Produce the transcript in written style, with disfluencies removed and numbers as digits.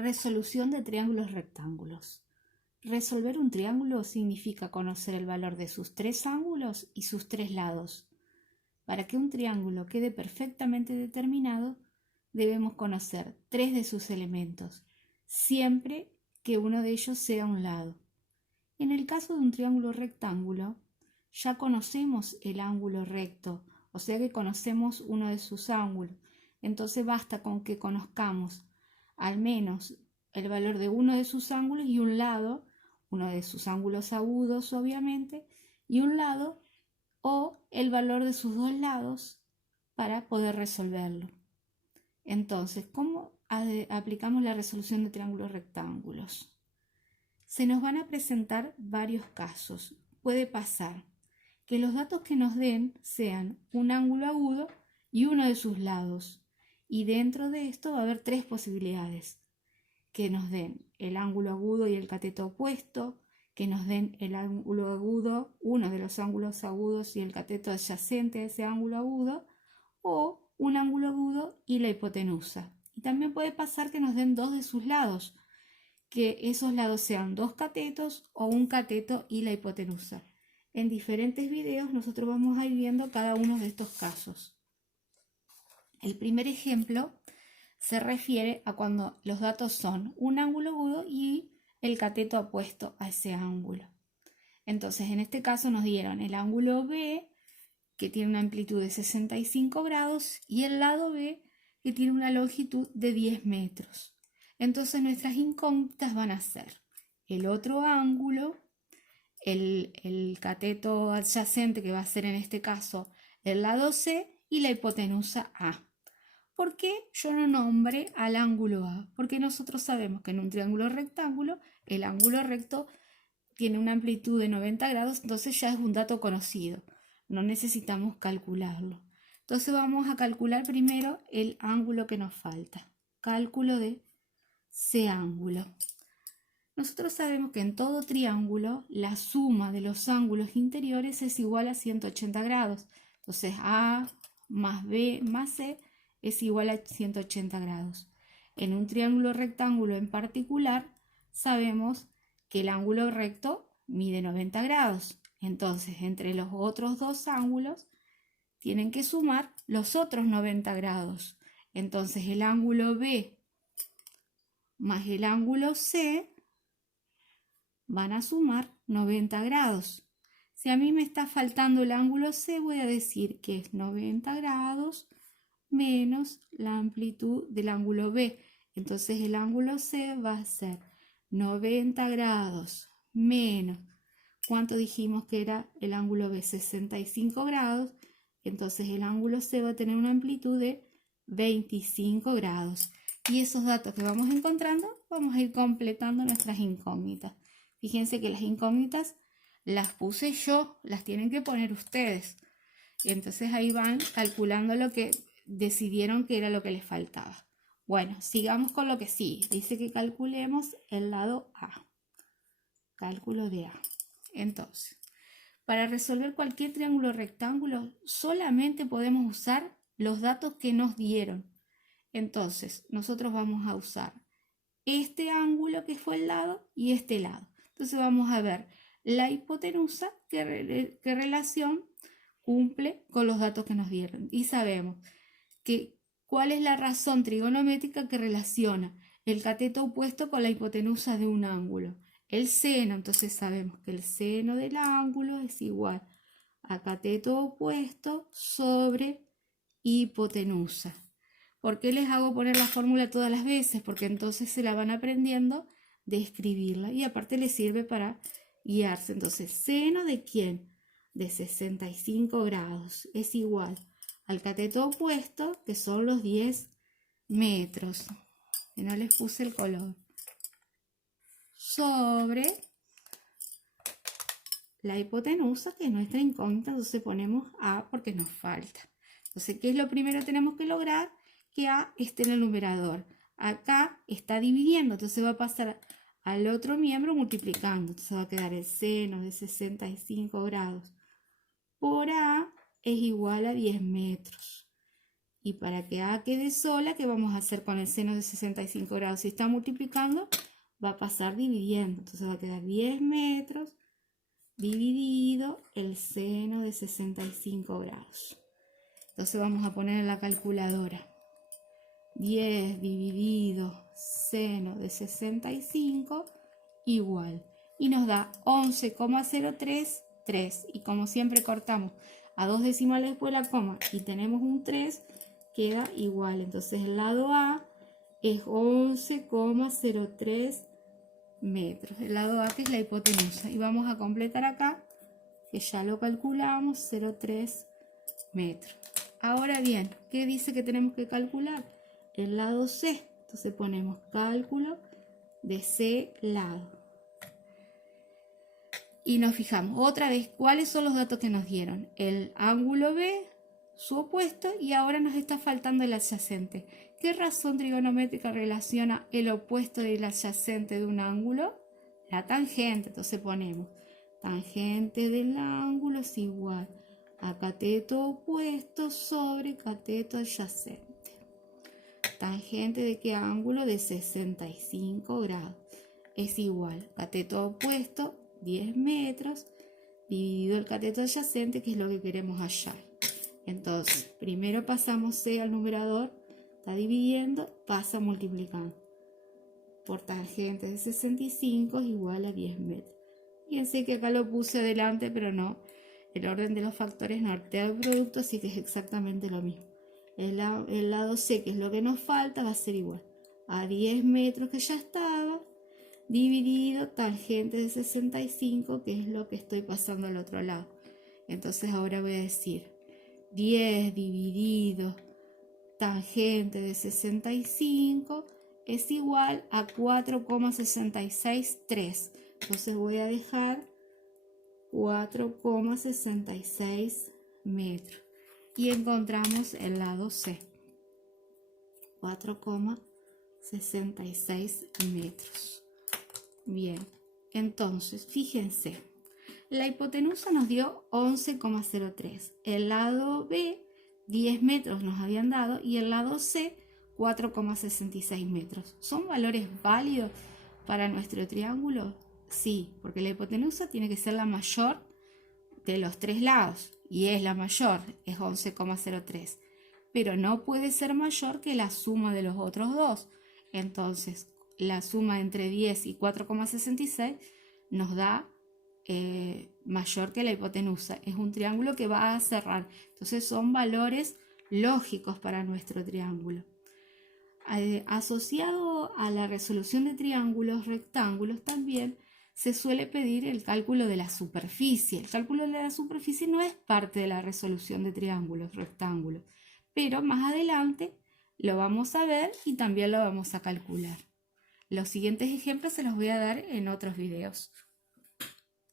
Resolución de triángulos rectángulos. Resolver un triángulo significa conocer el valor de sus tres ángulos y sus tres lados. Para que un triángulo quede perfectamente determinado, debemos conocer tres de sus elementos, siempre que uno de ellos sea un lado. En el caso de un triángulo rectángulo, ya conocemos el ángulo recto, o sea que conocemos uno de sus ángulos. Entonces basta con que conozcamos al menos el valor de uno de sus ángulos y un lado, uno de sus ángulos agudos obviamente, y un lado o el valor de sus dos lados para poder resolverlo. Entonces, ¿cómo aplicamos la resolución de triángulos rectángulos? Se nos van a presentar varios casos. Puede pasar que los datos que nos den sean un ángulo agudo y uno de sus lados. Y dentro de esto va a haber tres posibilidades. Que nos den el ángulo agudo y el cateto opuesto, que nos den el ángulo agudo, uno de los ángulos agudos y el cateto adyacente a ese ángulo agudo, o un ángulo agudo y la hipotenusa. Y también puede pasar que nos den dos de sus lados, que esos lados sean dos catetos o un cateto y la hipotenusa. En diferentes videos nosotros vamos a ir viendo cada uno de estos casos. El primer ejemplo se refiere a cuando los datos son un ángulo agudo y el cateto opuesto a ese ángulo. Entonces, en este caso nos dieron el ángulo B, que tiene una amplitud de 65 grados, y el lado B, que tiene una longitud de 10 metros. Entonces, nuestras incógnitas van a ser el otro ángulo, el cateto adyacente, que va a ser en este caso el lado C, y la hipotenusa A. ¿Por qué yo no nombré al ángulo A? Porque nosotros sabemos que en un triángulo rectángulo el ángulo recto tiene una amplitud de 90 grados, entonces ya es un dato conocido. No necesitamos calcularlo. Entonces vamos a calcular primero el ángulo que nos falta. Cálculo de ese ángulo. Nosotros sabemos que en todo triángulo la suma de los ángulos interiores es igual a 180 grados. Entonces A más B más C es igual a 180 grados. En un triángulo rectángulo en particular, sabemos que el ángulo recto mide 90 grados. Entonces, entre los otros dos ángulos, tienen que sumar los otros 90 grados. Entonces, el ángulo B más el ángulo C van a sumar 90 grados. Si a mí me está faltando el ángulo C, voy a decir que es 90 grados menos la amplitud del ángulo B. Entonces el ángulo C va a ser 90 grados menos, ¿cuánto dijimos que era el ángulo B? 65 grados. Entonces el ángulo C va a tener una amplitud de 25 grados. Y esos datos que vamos encontrando, vamos a ir completando nuestras incógnitas. Fíjense que las incógnitas las puse yo, las tienen que poner ustedes. Y entonces ahí van calculando lo que decidieron que era lo que les faltaba. Bueno, sigamos con lo que sigue. Dice que calculemos el lado A. Cálculo de A. Entonces, para resolver cualquier triángulo rectángulo, solamente podemos usar los datos que nos dieron. Entonces, nosotros vamos a usar este ángulo que fue el lado y este lado. Entonces vamos a ver la hipotenusa, qué relación cumple con los datos que nos dieron. Y sabemos cuál es la razón trigonométrica que relaciona el cateto opuesto con la hipotenusa de un ángulo. El seno, entonces sabemos que el seno del ángulo es igual a cateto opuesto sobre hipotenusa. ¿Por qué les hago poner la fórmula todas las veces? Porque entonces se la van aprendiendo de escribirla y aparte les sirve para guiarse. Entonces, ¿seno de quién? De 65 grados es igual al cateto opuesto, que son los 10 metros. Que no les puse el color. Sobre la hipotenusa, que es nuestra incógnita, entonces ponemos A porque nos falta. Entonces, ¿qué es lo primero que tenemos que lograr? Que A esté en el numerador. Acá está dividiendo, entonces va a pasar al otro miembro multiplicando. Entonces va a quedar el seno de 65 grados por A es igual a 10 metros. Y para que A quede sola, ¿qué vamos a hacer con el seno de 65 grados? Si está multiplicando, va a pasar dividiendo. Entonces va a quedar 10 metros dividido el seno de 65 grados. Entonces vamos a poner en la calculadora 10 dividido seno de 65 igual. Y nos da 11,033. Y como siempre cortamos a 2 decimales después de la coma y tenemos un 3, queda igual. Entonces el lado A es 11,03 metros. El lado A, que es la hipotenusa. Y vamos a completar acá, que ya lo calculamos, 0,3 metros. Ahora bien, ¿qué dice que tenemos que calcular? El lado C. Entonces ponemos cálculo de C lado. Y nos fijamos otra vez cuáles son los datos que nos dieron. El ángulo B, su opuesto, y ahora nos está faltando el adyacente. ¿Qué razón trigonométrica relaciona el opuesto del adyacente de un ángulo? La tangente. Entonces ponemos tangente del ángulo es igual a cateto opuesto sobre cateto adyacente. Tangente de qué ángulo? De 65 grados. Es igual cateto opuesto, 10 metros, dividido el cateto adyacente, que es lo que queremos hallar. Entonces, primero pasamos C al numerador, está dividiendo, pasa multiplicando. Por tangente de 65 es igual a 10 metros. Fíjense que acá lo puse adelante, pero no. El orden de los factores no altera el producto, así que es exactamente lo mismo. El lado C, que es lo que nos falta, va a ser igual a 10 metros que ya estaba, dividido tangente de 65, que es lo que estoy pasando al otro lado. Entonces ahora voy a decir 10 dividido tangente de 65 es igual a 4,663. Entonces voy a dejar 4,66 metros. Y encontramos el lado C. 4,66 metros. Bien, entonces, fíjense. La hipotenusa nos dio 11,03. El lado B, 10 metros nos habían dado. Y el lado C, 4,66 metros. ¿Son valores válidos para nuestro triángulo? Sí, porque la hipotenusa tiene que ser la mayor de los tres lados. Y es la mayor, es 11,03. Pero no puede ser mayor que la suma de los otros dos. Entonces, la suma entre 10 y 4,66 nos da mayor que la hipotenusa. Es un triángulo que va a cerrar. Entonces son valores lógicos para nuestro triángulo. Asociado a la resolución de triángulos rectángulos también se suele pedir el cálculo de la superficie. El cálculo de la superficie no es parte de la resolución de triángulos rectángulos, pero más adelante lo vamos a ver y también lo vamos a calcular. Los siguientes ejemplos se los voy a dar en otros videos.